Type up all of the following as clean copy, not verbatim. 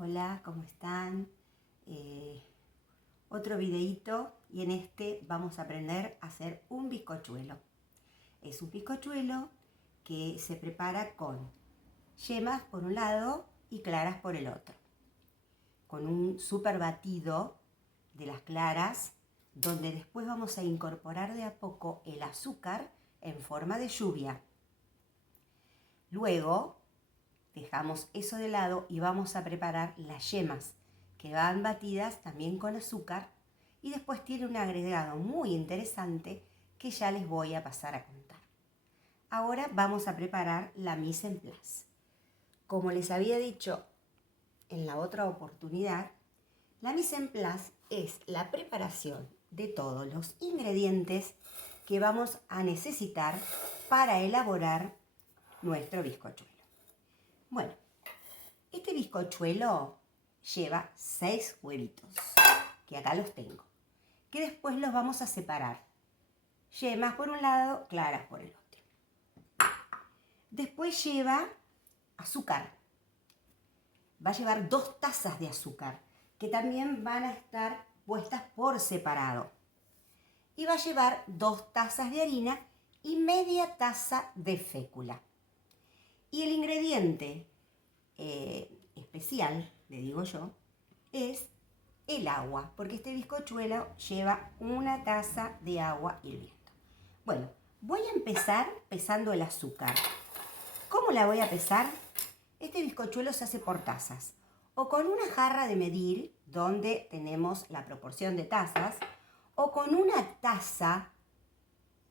Hola, ¿cómo están? Otro videíto y en este vamos a aprender a hacer un bizcochuelo. Es un bizcochuelo que se prepara con yemas por un lado y claras por el otro. Con un súper batido de las claras, donde después vamos a incorporar de a poco el azúcar en forma de lluvia. Luego dejamos eso de lado y vamos a preparar las yemas que van batidas también con azúcar y después tiene un agregado muy interesante que ya les voy a pasar a contar. Ahora vamos a preparar la mise en place. Como les había dicho en la otra oportunidad, la mise en place es la preparación de todos los ingredientes que vamos a necesitar para elaborar nuestro bizcochuelo. Bueno, este bizcochuelo lleva 6 huevitos, que acá los tengo, que después los vamos a separar. Yemas por un lado, claras por el otro. Después lleva azúcar. Va a llevar 2 tazas de azúcar, que también van a estar puestas por separado. Y va a llevar 2 tazas de harina y media taza de fécula. Y el ingrediente especial, le digo yo, es el agua, porque este bizcochuelo lleva 1 taza de agua hirviendo. Bueno, voy a empezar pesando el azúcar. ¿Cómo la voy a pesar? Este bizcochuelo se hace por tazas, o con una jarra de medir, donde tenemos la proporción de tazas, o con una taza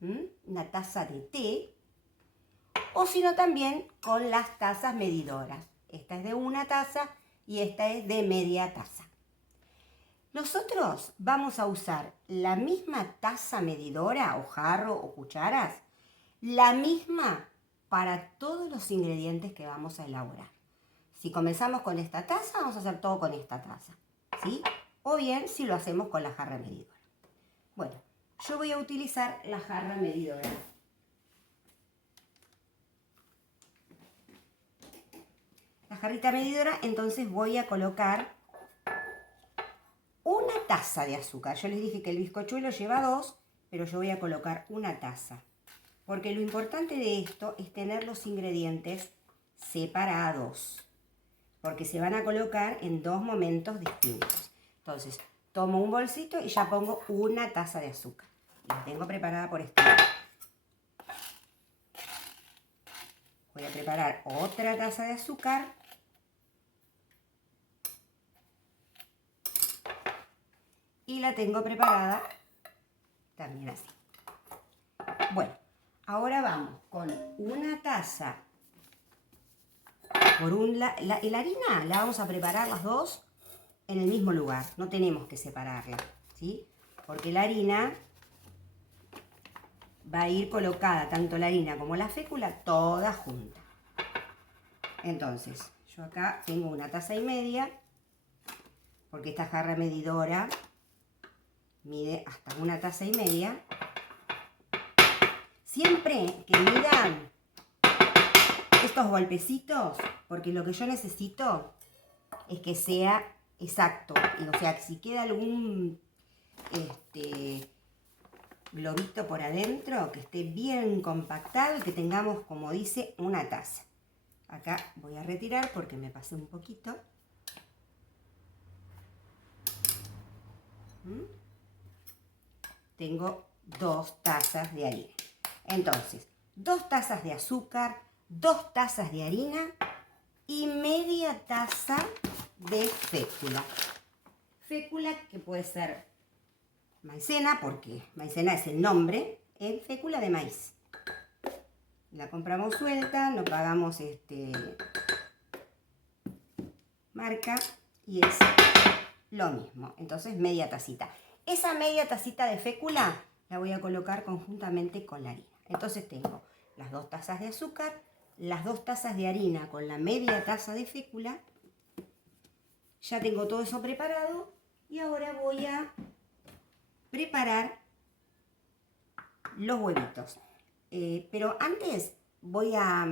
de té, o sino también con las tazas medidoras. Esta es de 1 taza y esta es de media taza. Nosotros vamos a usar la misma taza medidora o jarro o cucharas, la misma para todos los ingredientes que vamos a elaborar. Si comenzamos con esta taza, vamos a hacer todo con esta taza, ¿sí? O bien si lo hacemos con la jarra medidora. Bueno, yo voy a utilizar la jarra medidora. La jarrita medidora, entonces voy a colocar 1 taza de azúcar. Yo les dije que el bizcochuelo lleva 2, pero yo voy a colocar 1 taza. Porque lo importante de esto es tener los ingredientes separados. Porque se van a colocar en 2 momentos distintos. Entonces, tomo un bolsito y ya pongo 1 taza de azúcar. La tengo preparada por este lado. Voy a preparar otra taza de azúcar. Y la tengo preparada también así. Bueno, ahora vamos con 1 taza. La harina la vamos a preparar las 2 en el mismo lugar. No tenemos que separarla, ¿sí? Porque la harina va a ir colocada, tanto la harina como la fécula, toda junta. Entonces, yo acá tengo 1 taza y media, porque esta jarra medidora mide hasta 1 taza y media. Siempre que midan estos golpecitos, porque lo que yo necesito es que sea exacto. O sea, que si queda algún globito por adentro, que esté bien compactado y que tengamos, como dice, 1 taza. Acá voy a retirar porque me pasé un poquito. Tengo 2 tazas de harina. Entonces, 2 tazas de azúcar, 2 tazas de harina y media taza de fécula. Fécula que puede ser maicena, porque maicena es el nombre, es fécula de maíz. La compramos suelta, no pagamos marca y es lo mismo. Entonces, media tacita. Esa media tacita de fécula la voy a colocar conjuntamente con la harina. Entonces tengo las 2 tazas de azúcar, las 2 tazas de harina con la media taza de fécula. Ya tengo todo eso preparado y ahora voy a preparar los huevitos. Pero antes voy a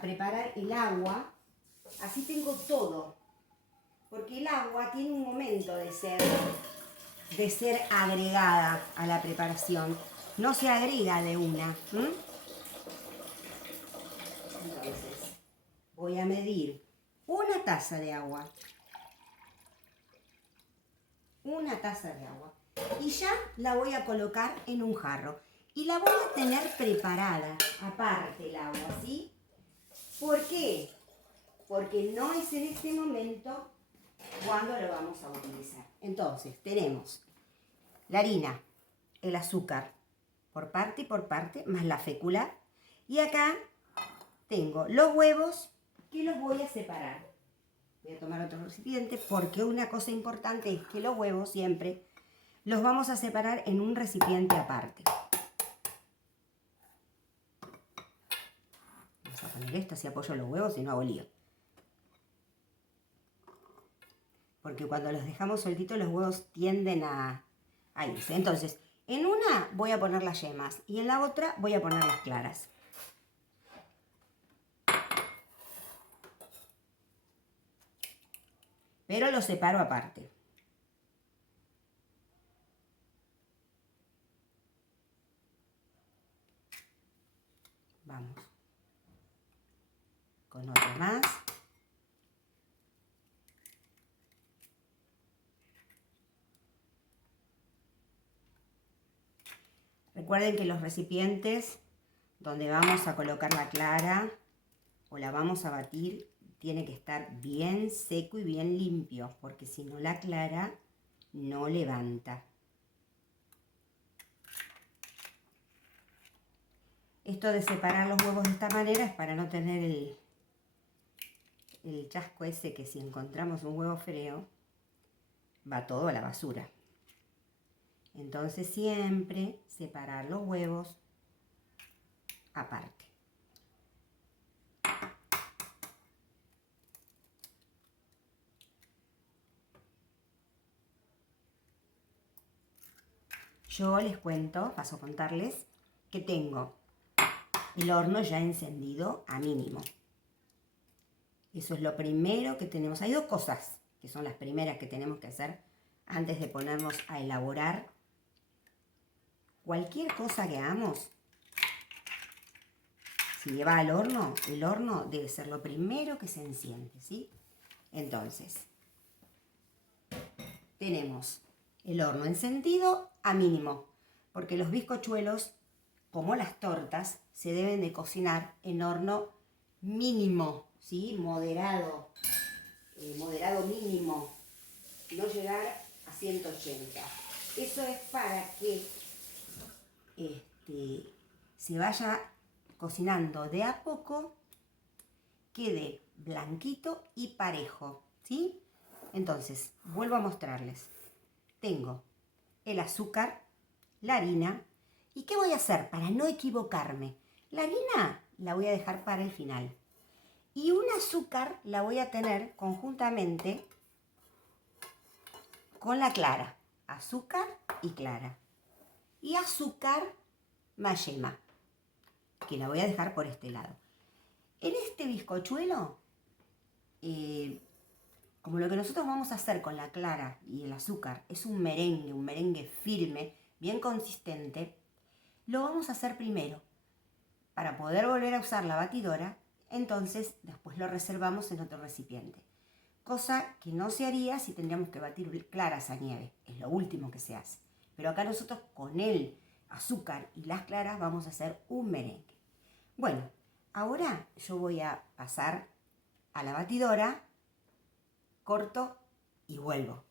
preparar el agua Así tengo todo. Porque el agua tiene un momento de ser agregada a la preparación. No se agrega de una. Entonces, voy a medir una taza de agua. Una taza de agua. Y ya la voy a colocar en un jarro. Y la voy a tener preparada, aparte el agua, ¿sí? ¿Por qué? Porque no es en este momento cuando lo vamos a utilizar. Entonces, tenemos la harina, el azúcar, por parte, más la fécula. Y acá tengo los huevos que los voy a separar. Voy a tomar otro recipiente porque una cosa importante es que los huevos siempre los vamos a separar en un recipiente aparte. Vamos a poner esto, así apoyo los huevos y no hago lío. Porque cuando los dejamos soltitos los huevos tienden a irse. Entonces, en una voy a poner las yemas y en la otra voy a poner las claras. Pero los separo aparte. Vamos. Con otro más. Recuerden que los recipientes donde vamos a colocar la clara o la vamos a batir tiene que estar bien seco y bien limpio, porque si no la clara no levanta. Esto de separar los huevos de esta manera es para no tener el chasco ese que si encontramos un huevo feo va todo a la basura. Entonces siempre separar los huevos aparte. Yo les cuento, paso a contarles, que tengo el horno ya encendido a mínimo. Eso es lo primero que tenemos. Hay dos cosas que son las primeras que tenemos que hacer antes de ponernos a elaborar cualquier cosa que hagamos. Si lleva al horno, el horno debe ser lo primero que se enciende, ¿sí? Entonces, tenemos el horno encendido a mínimo, porque los bizcochuelos, como las tortas, se deben de cocinar en horno mínimo, ¿sí? Moderado, moderado mínimo, no llegar a 180. Eso es para que se vaya cocinando de a poco, quede blanquito y parejo, ¿sí? Entonces, vuelvo a mostrarles. Tengo el azúcar, la harina. ¿Y qué voy a hacer para no equivocarme? La harina la voy a dejar para el final. Y un azúcar la voy a tener conjuntamente con la clara. Azúcar y clara. Y azúcar más yema, que la voy a dejar por este lado. En este bizcochuelo, como lo que nosotros vamos a hacer con la clara y el azúcar es un merengue firme, bien consistente, lo vamos a hacer primero. Para poder volver a usar la batidora, entonces después lo reservamos en otro recipiente. Cosa que no se haría si tendríamos que batir claras a nieve. Es lo último que se hace. Pero acá nosotros con el azúcar y las claras vamos a hacer un merengue. Bueno, ahora yo voy a pasar a la batidora, corto y vuelvo.